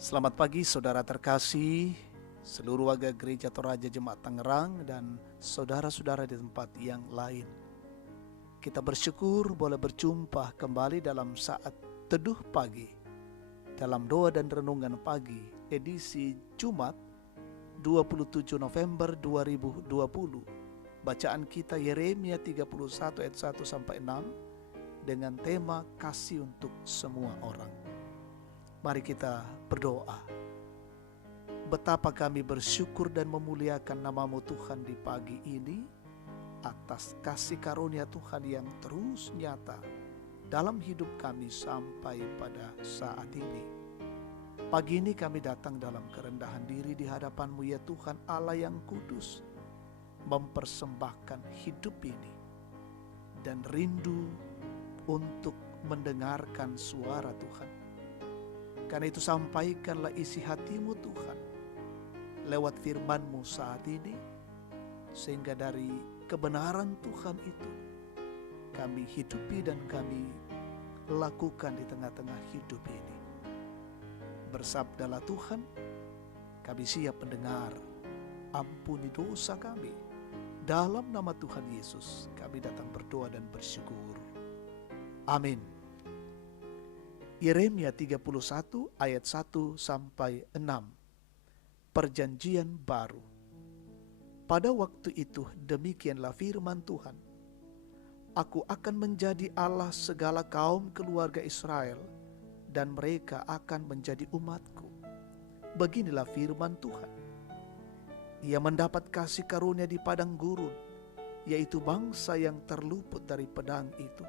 Selamat pagi saudara terkasih, seluruh warga Gereja Toraja Jemaat Tangerang dan saudara-saudara di tempat yang lain. Kita bersyukur boleh berjumpa kembali dalam saat teduh pagi, dalam doa dan renungan pagi, edisi Jumat 27 November 2020. Bacaan kita Yeremia 31 ayat 1 sampai 6 dengan tema kasih untuk semua orang. Mari kita berdoa. Betapa kami bersyukur dan memuliakan nama-Mu Tuhan di pagi ini atas kasih karunia Tuhan yang terus nyata dalam hidup kami sampai pada saat ini. Pagi ini kami datang dalam kerendahan diri di hadapan-Mu ya Tuhan Allah yang kudus, mempersembahkan hidup ini dan rindu untuk mendengarkan suara Tuhan. Karena itu sampaikanlah isi hati-Mu Tuhan lewat firman-Mu saat ini, sehingga dari kebenaran Tuhan itu kami hidupi dan kami lakukan di tengah-tengah hidup ini. Bersabdalah Tuhan, kami siap mendengar. Ampuni dosa kami. Dalam nama Tuhan Yesus kami datang berdoa dan bersyukur. Amin. Yeremia 31 ayat 1 sampai 6. Perjanjian baru. Pada waktu itu demikianlah firman Tuhan. Aku akan menjadi Allah segala kaum keluarga Israel, dan mereka akan menjadi umatku. Beginilah firman Tuhan. Ia mendapat kasih karunia di padang gurun, yaitu bangsa yang terluput dari pedang itu.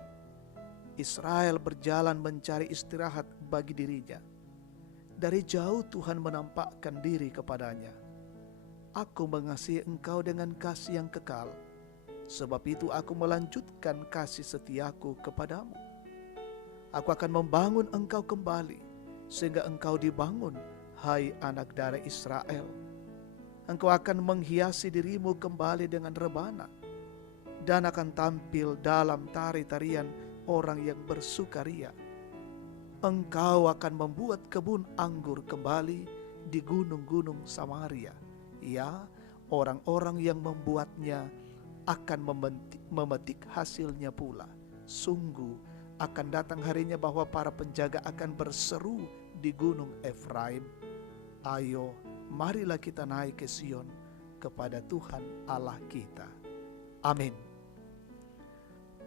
Israel berjalan mencari istirahat bagi dirinya. Dari jauh Tuhan menampakkan diri kepadanya. Aku mengasihi engkau dengan kasih yang kekal, sebab itu aku melanjutkan kasih setiaku kepadamu. Aku akan membangun engkau kembali, sehingga engkau dibangun, hai anak darah Israel. Engkau akan menghiasi dirimu kembali dengan rebana, dan akan tampil dalam tari-tarian orang yang bersukaria. Engkau akan membuat kebun anggur kembali di gunung-gunung Samaria. Ya, orang-orang yang membuatnya akan memetik hasilnya pula. Sungguh akan datang harinya bahwa para penjaga akan berseru di gunung Efraim, ayo, marilah kita naik ke Sion kepada Tuhan Allah kita. Amin.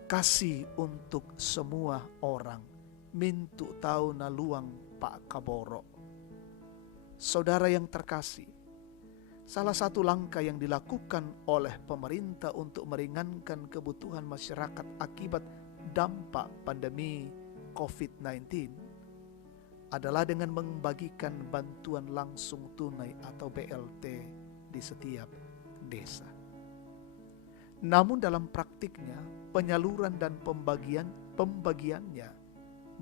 Kasih untuk semua orang, mintu tau na luang Pak Kaboro. Saudara yang terkasih, salah satu langkah yang dilakukan oleh pemerintah untuk meringankan kebutuhan masyarakat akibat dampak pandemi COVID-19 adalah dengan membagikan bantuan langsung tunai atau BLT di setiap desa. Namun dalam praktiknya, penyaluran dan pembagiannya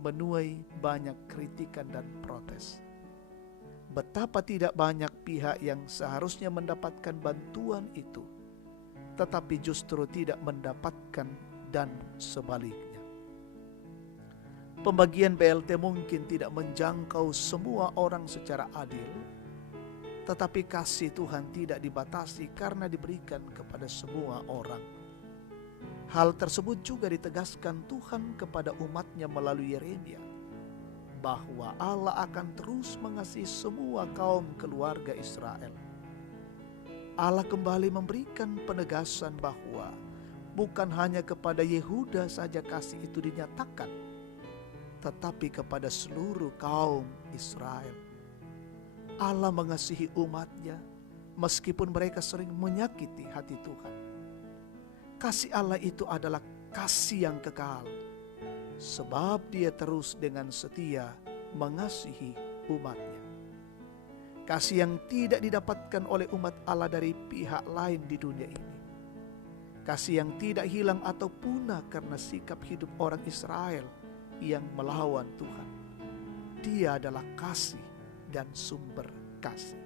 menuai banyak kritikan dan protes. Betapa tidak banyak pihak yang seharusnya mendapatkan bantuan itu, tetapi justru tidak mendapatkan dan sebaliknya. Pembagian BLT mungkin tidak menjangkau semua orang secara adil, tetapi kasih Tuhan tidak dibatasi karena diberikan kepada semua orang. Hal tersebut juga ditegaskan Tuhan kepada umatnya melalui Yeremia, bahwa Allah akan terus mengasihi semua kaum keluarga Israel. Allah kembali memberikan penegasan bahwa bukan hanya kepada Yehuda saja kasih itu dinyatakan, tetapi kepada seluruh kaum Israel. Allah mengasihi umatnya meskipun mereka sering menyakiti hati Tuhan. Kasih Allah itu adalah kasih yang kekal, sebab Dia terus dengan setia mengasihi umatnya. Kasih yang tidak didapatkan oleh umat Allah dari pihak lain di dunia ini. Kasih yang tidak hilang atau punah karena sikap hidup orang Israel yang melawan Tuhan. Dia adalah kasih dan sumber kasih.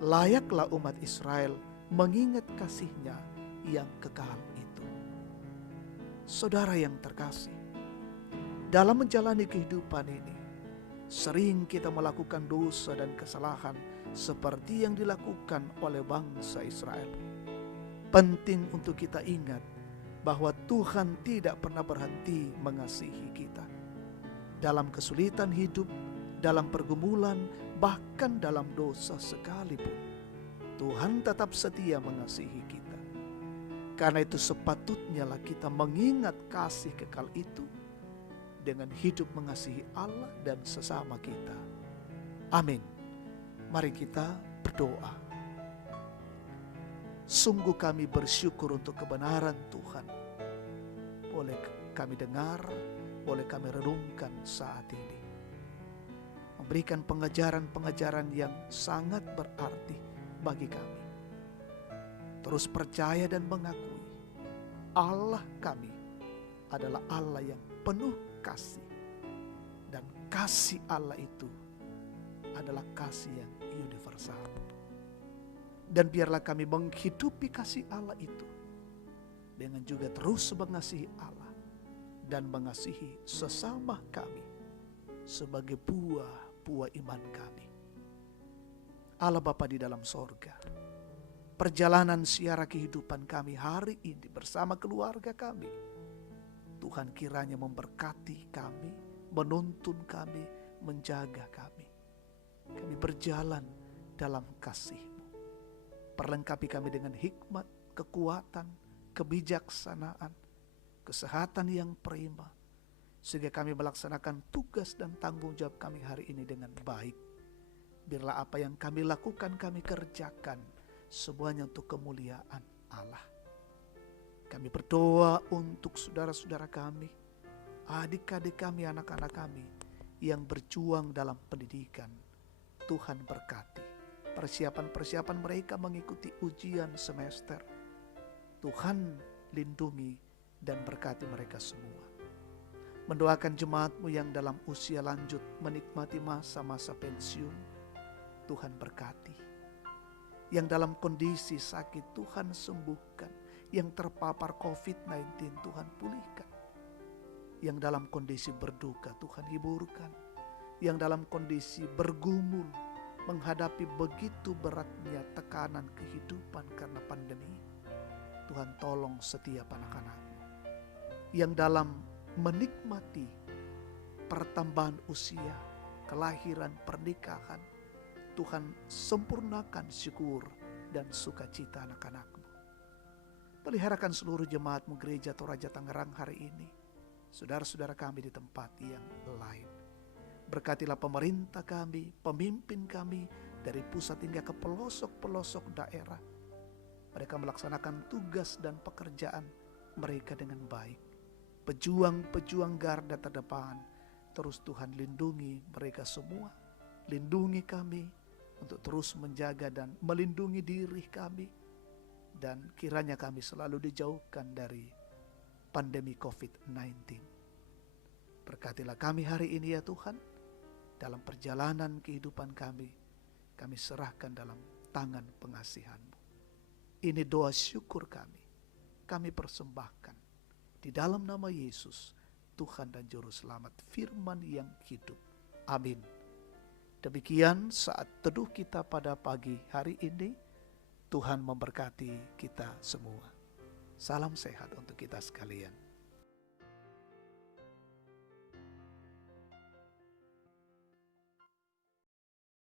Layaklah umat Israel mengingat kasih-Nya yang kekal itu. Saudara yang terkasih, dalam menjalani kehidupan ini, Sering kita melakukan dosa dan kesalahan seperti yang dilakukan oleh bangsa Israel. Penting untuk kita ingat bahwa Tuhan tidak pernah berhenti mengasihi kita. Dalam kesulitan hidup, dalam pergumulan, bahkan dalam dosa sekalipun, Tuhan tetap setia mengasihi kita. Karena itu sepatutnya kita mengingat kasih kekal itu dengan hidup mengasihi Allah dan sesama kita. Amin. Mari kita berdoa. Sungguh kami bersyukur untuk kebenaran Tuhan. Boleh kami dengar, boleh kami renungkan saat ini. Memberikan pengajaran-pengajaran yang sangat berarti bagi kami. Terus percaya dan mengakui Allah kami adalah Allah yang penuh kasih. Dan kasih Allah itu adalah kasih yang universal. Dan biarlah kami menghidupi kasih Allah itu dengan juga terus mengasihi Allah dan mengasihi sesama kami sebagai buah iman kami. Allah Bapa di dalam sorga, perjalanan siara kehidupan kami hari ini bersama keluarga kami, Tuhan kiranya memberkati kami, menuntun kami, menjaga kami. Kami berjalan dalam kasih-Mu. Perlengkapi kami dengan hikmat, kekuatan, kebijaksanaan, kesehatan yang prima, sehingga kami melaksanakan tugas dan tanggung jawab kami hari ini dengan baik. Biarlah apa yang kami lakukan, kami kerjakan, semuanya untuk kemuliaan Allah. Kami berdoa untuk saudara-saudara kami, adik-adik kami, anak-anak kami yang berjuang dalam pendidikan. Tuhan berkati persiapan-persiapan mereka mengikuti ujian semester. Tuhan lindungi dan berkati mereka semua. Mendoakan jemaat-Mu yang dalam usia lanjut menikmati masa-masa pensiun. Tuhan berkati. Yang dalam kondisi sakit Tuhan sembuhkan. Yang terpapar COVID-19 Tuhan pulihkan. Yang dalam kondisi berduka Tuhan hiburkan. Yang dalam kondisi bergumul menghadapi begitu beratnya tekanan kehidupan karena pandemi, Tuhan tolong setiap anak-anak-Mu. Yang dalam menikmati pertambahan usia, kelahiran, pernikahan, Tuhan sempurnakan syukur dan sukacita anak-anak-Mu. Peliharakan seluruh jemaat-Mu gereja Toraja Tangerang hari ini, saudara-saudara kami di tempat yang lain. Berkatilah pemerintah kami, pemimpin kami dari pusat hingga ke pelosok-pelosok daerah. Mereka melaksanakan tugas dan pekerjaan mereka dengan baik. Pejuang-pejuang garda terdepan, terus Tuhan lindungi mereka semua. Lindungi kami untuk terus menjaga dan melindungi diri kami. Dan kiranya kami selalu dijauhkan dari pandemi COVID-19. Berkatilah kami hari ini ya Tuhan. Dalam perjalanan kehidupan kami serahkan dalam tangan pengasihan-Mu. Ini doa syukur kami persembahkan. Di dalam nama Yesus, Tuhan dan Juru Selamat, firman yang hidup. Amin. Demikian saat teduh kita pada pagi hari ini. Tuhan memberkati kita semua. Salam sehat untuk kita sekalian.